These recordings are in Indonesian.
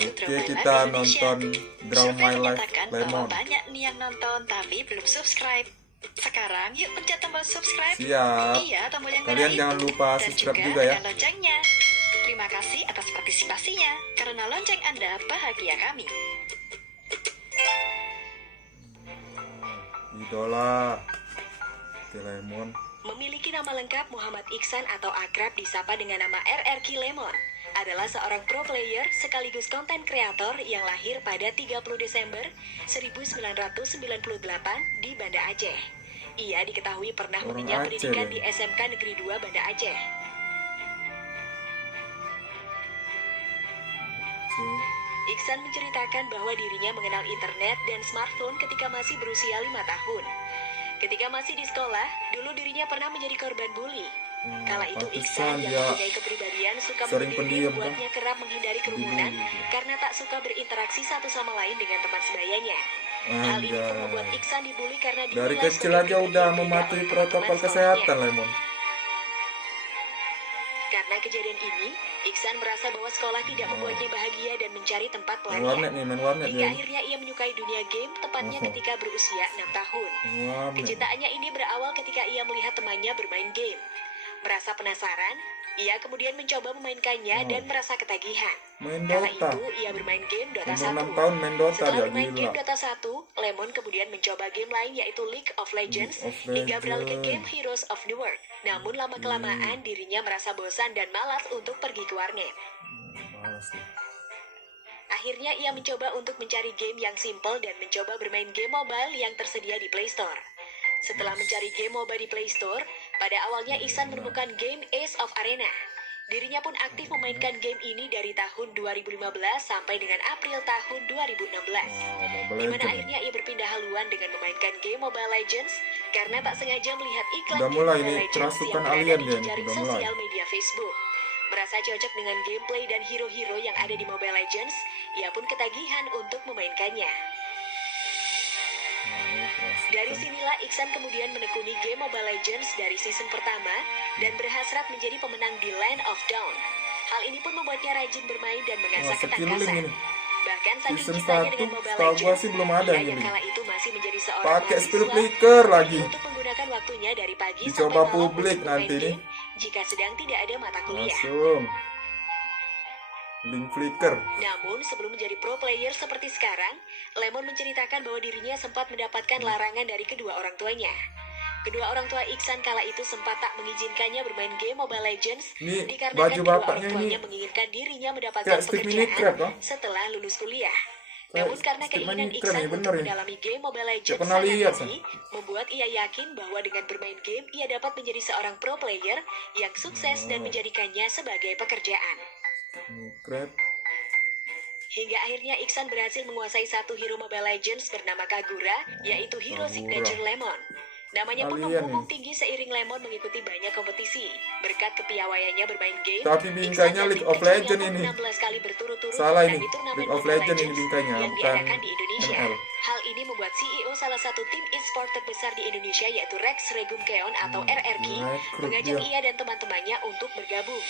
Oke, kita nonton Draw Survei My Life menyatakan Lemon. bahwa banyak nih yang nonton tapi belum subscribe. Sekarang yuk pencet tombol subscribe. Siap. Iya, tombol yang Kalian merah jangan itu. lupa Dan subscribe juga ya. ada loncengnya. Terima kasih atas partisipasinya. Karena lonceng Anda bahagia kami. Idola Lemon. Memiliki nama lengkap Muhammad Iksan atau akrab disapa dengan nama RRQ Lemon, adalah seorang pro player sekaligus konten kreator yang lahir pada 30 Desember 1998 di Banda Aceh. Ia diketahui pernah Orang mengenyam Aceh pendidikan ya? di SMK Negeri 2 Banda Aceh. Iksan menceritakan bahwa dirinya mengenal internet dan smartphone ketika masih berusia 5 tahun. Ketika masih di sekolah, dulu dirinya pernah menjadi korban bully. Kala itu Iksan yang mempunyai kepribadian suka sering menyendiri pendiam, membuatnya kerap menghindari kerumunan karena tak suka berinteraksi satu sama lain dengan teman sebayanya. Hal ini pun membuat Iksan dibully karena dari dinilai kecil sebagai aja pribadi udah yang beda mematuhi oleh protokol teman-teman kesehatan sekolahnya. Lemon. Karena kejadian ini, Iksan merasa bahwa sekolah tidak membuatnya bahagia dan mencari tempat Main warnet pelarian. nih, main warnet Hingga ya. akhirnya ia menyukai dunia game tepatnya ketika berusia 6 tahun. Warnet. Kecintaannya ini berawal ketika ia melihat temannya bermain game. Merasa penasaran, ia kemudian mencoba memainkannya dan merasa ketagihan. Main Kala Dota. itu ia bermain game Dota Umur 6 1. tahun main Dota Setelah dia, bermain game gila. Dota 1, Lemon kemudian mencoba game lain yaitu League of Legends League of hingga beralih ke Legends. game Heroes of the World. Namun lama-kelamaan dirinya merasa bosan dan malas untuk pergi ke warnet. Malas nih. Akhirnya ia mencoba untuk mencari game yang simple dan mencoba bermain game mobile yang tersedia di Play Store. Setelah mencari game mobile di Play Store, pada awalnya Iksan menemukan game Ace of Arena. Dirinya pun aktif memainkan game ini dari tahun 2015 sampai dengan April tahun 2016. Di mana akhirnya ia berpindah haluan dengan memainkan game Mobile Legends karena tak sengaja melihat iklan Udah game mulai Mobile nih, Legends kerasukan yang berada alien di dia nih, jejaring udah mulai. sosial media Facebook. Merasa cocok dengan gameplay dan hero-hero yang ada di Mobile Legends, ia pun ketagihan untuk memainkannya. Dari sinilah Iksan kemudian menekuni game Mobile Legends dari season pertama dan berhasrat menjadi pemenang di Land of Dawn. Hal ini pun membuatnya rajin bermain dan mengasah skilling ketangkasan. ini. Bahkan saking Season cintanya 1, dengan Mobile setahu gua Legends, sih belum ada ia ini, yang Lin. kala itu masih menjadi seorang Pakai skill mahasiswa, flicker lagi. untuk menggunakan waktunya dari pagi Dicoba sampai malam publik untuk nanti bermain nih. game jika sedang tidak ada mata kuliah. Langsung link flicker. Namun sebelum menjadi pro player seperti sekarang, Lemon menceritakan bahwa dirinya sempat mendapatkan larangan dari kedua orang tuanya. Kedua orang tua Iksan kala itu sempat tak mengizinkannya bermain game Mobile Legends Ini dikarenakan baju kedua orang bapaknya tuanya ini menginginkan dirinya mendapatkan kayak stick mini crab, pekerjaan loh. setelah lulus kuliah. Kayak Namun karena stick keinginan mini crab Iksan ya, untuk bener ya. mendalami game Mobile Gak Legends pernah sangat lihat, tinggi, membuat ia yakin bahwa dengan bermain game ia dapat menjadi seorang pro player yang sukses dan menjadikannya sebagai pekerjaan. Mini crab. Hingga akhirnya Iksan berhasil menguasai satu hero Mobile Legends bernama Kagura, yaitu hero Kagura. signature Lemon. Namanya pun Alien membumbung nih. tinggi seiring Lemon mengikuti banyak kompetisi. Berkat kepiawaiannya bermain game, Tapi bingkainya Iksan League dan of tim Legends kecilnya ini. pun 16 kali berturut-turut Salah ini, mendatangi turnamen League of Mobile Legends ini Legends bingkainya, yang bukan diadakan di Indonesia. ML. Hal ini membuat CEO salah satu tim e-sport terbesar di Indonesia yaitu Rex Regum Keon atau RRQ rekrut mengajak dia. ia dan teman-temannya untuk bergabung.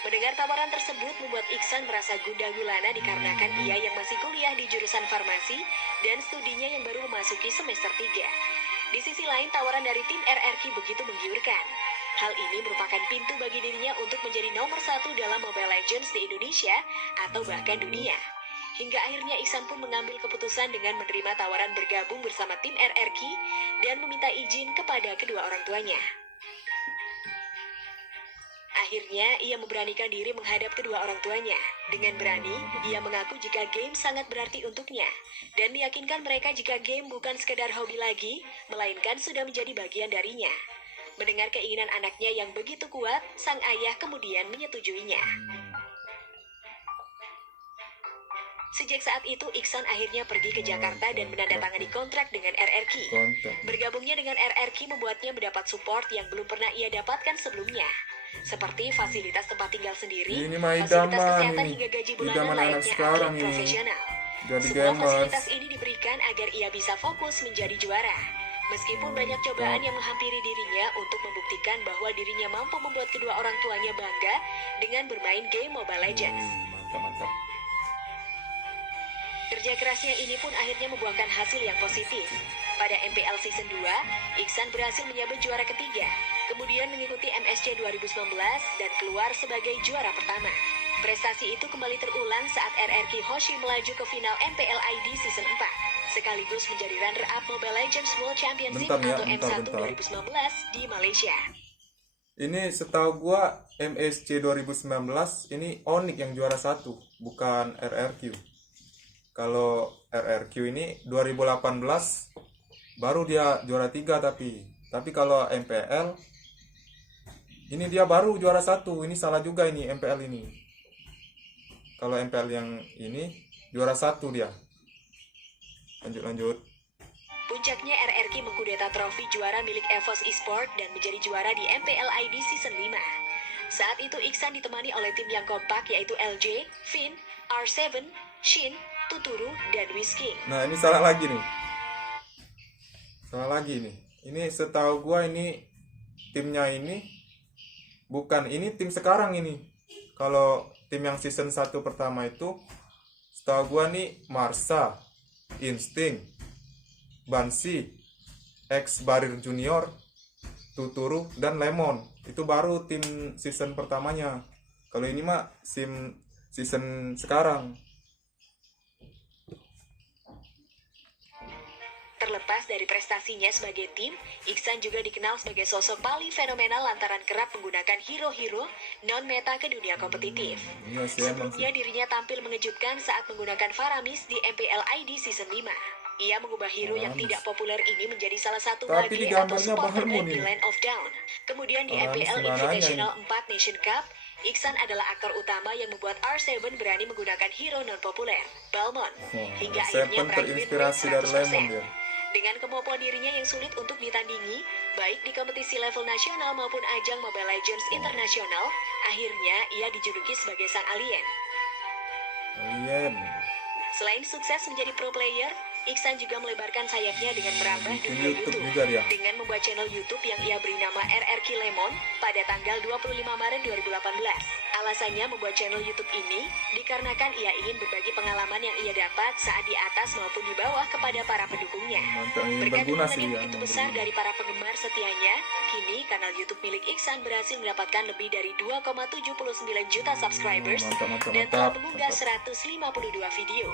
Mendengar tawaran tersebut membuat Iksan merasa gundah gulana dikarenakan ia yang masih kuliah di jurusan farmasi dan studinya yang baru memasuki semester 3. Di sisi lain, tawaran dari tim RRQ begitu menggiurkan. Hal ini merupakan pintu bagi dirinya untuk menjadi nomor 1 dalam Mobile Legends di Indonesia atau bahkan dunia. Hingga akhirnya Iksan pun mengambil keputusan dengan menerima tawaran bergabung bersama tim RRQ dan meminta izin kepada kedua orang tuanya. Akhirnya, ia memberanikan diri menghadap kedua orang tuanya. Dengan berani, ia mengaku jika game sangat berarti untuknya, dan meyakinkan mereka jika game bukan sekedar hobi lagi, melainkan sudah menjadi bagian darinya. Mendengar keinginan anaknya yang begitu kuat, sang ayah kemudian menyetujuinya. Sejak saat itu, Iksan akhirnya pergi ke Jakarta dan menandatangani kontrak dengan RRQ. Kontak. Bergabungnya dengan RRQ membuatnya mendapat support yang belum pernah ia dapatkan sebelumnya. Seperti fasilitas tempat tinggal sendiri, Ini mah fasilitas idaman kesehatan ini. hingga gaji bulanan Idaman anak layaknya sekarang atlet ini. profesional. Jadi Semua gamers. fasilitas ini diberikan agar ia bisa fokus menjadi juara. Meskipun banyak cobaan yang menghampiri dirinya untuk membuktikan bahwa dirinya mampu membuat kedua orang tuanya bangga dengan bermain game Mobile Legends. Mantap. Kerja kerasnya ini pun akhirnya membuahkan hasil yang positif. Pada MPL Season 2, Iksan berhasil menyabet juara ketiga, kemudian mengikuti MSC 2019 dan keluar sebagai juara pertama. Prestasi itu kembali terulang saat RRQ Hoshi melaju ke final MPL ID Season 4, sekaligus menjadi runner-up Mobile Legends World Championship atau M1 2019 di Malaysia. Ini setahu gua MSC 2019 ini Onyx yang juara 1, bukan RRQ. Kalau RRQ ini 2018 baru dia juara 3 tapi kalau MPL ini dia baru juara 1. Ini salah juga ini MPL ini. Kalau MPL yang ini juara 1 dia. Lanjut. Puncaknya RRQ mengkudeta trofi juara milik EVOS Esport dan menjadi juara di MPL ID Season 5. Saat itu Iksan ditemani oleh tim yang kompak yaitu LJ, Finn, R7, Shin, Tuturu, dan Whiskey. Nah ini salah lagi nih. Ini setahu gua ini timnya ini bukan ini tim sekarang ini. Kalau tim yang season 1 pertama itu setahu gua nih Marsa, Instinct, Bansi, X Barir Junior, Tuturu, dan Lemon. Itu baru tim season pertamanya. Kalau ini mah season sekarang. Terlepas dari prestasinya sebagai tim, Iksan juga dikenal sebagai sosok paling fenomenal lantaran kerap menggunakan hero-hero non-meta ke dunia kompetitif. Iya sih, Sebelumnya dirinya tampil mengejutkan saat menggunakan Faramis di MPL ID Season 5. Ia mengubah hero yang tidak populer ini menjadi salah satu mage atau supporter di Land of Dawn. Kemudian di MPL Invitational 4 Nation Cup, Iksan adalah aktor utama yang membuat R7 berani menggunakan hero non-populer, Balmond, hingga akhirnya meraih win rate 100%. Dengan kemampuan dirinya yang sulit untuk ditandingi, baik di kompetisi level nasional maupun ajang Mobile Legends internasional, akhirnya ia dijuluki sebagai sang alien. Selain sukses menjadi pro player, Iksan juga melebarkan sayapnya dengan merambah dunia YouTube dengan membuat channel YouTube yang ia beri nama RRQ Lemon pada tanggal 25 Maret 2018. Alasannya membuat channel YouTube ini dikarenakan ia ingin berbagi pengalaman yang ia dapat saat di atas maupun di bawah kepada para pendukungnya. Berkat dukungan yang begitu besar dari para penggemar setianya, kini kanal YouTube milik Iksan berhasil mendapatkan lebih dari 2,79 juta subscribers dan telah mengunggah 152 video.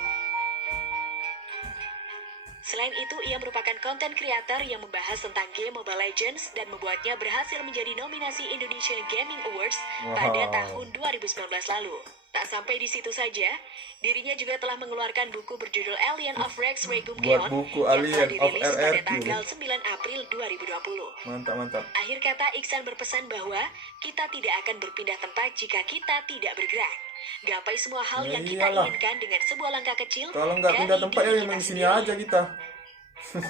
Selain itu, ia merupakan konten kreator yang membahas tentang game Mobile Legends dan membuatnya berhasil menjadi nominasi Indonesian Gaming Awards pada tahun 2019 lalu. Tak sampai di situ saja, dirinya juga telah mengeluarkan buku berjudul Alien of Rex Regum Geon yang telah dirilis pada tanggal 9 April 2020. Mantap. Akhir kata, Iksan berpesan bahwa kita tidak akan berpindah tempat jika kita tidak bergerak. Gapai semua hal yang kita inginkan dengan sebuah langkah kecil. Kalau nggak pindah tempat ya memang di sini aja kita.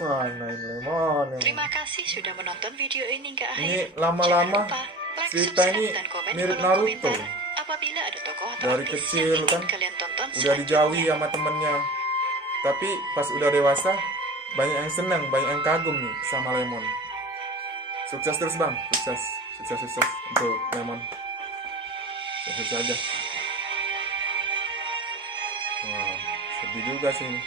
Lemon. Terima kasih sudah menonton video ini hingga akhir. Ini lama-lama cerita ini mirip Naruto. Apabila ada tokoh atau dari artis kecil yang kan ingin kalian tonton udah dijauhi sama temennya, tapi pas udah dewasa banyak yang senang, banyak yang kagum nih sama Lemon. Sukses terus bang, sukses untuk Lemon. Sukses aja. Wah, sedih juga sih ini.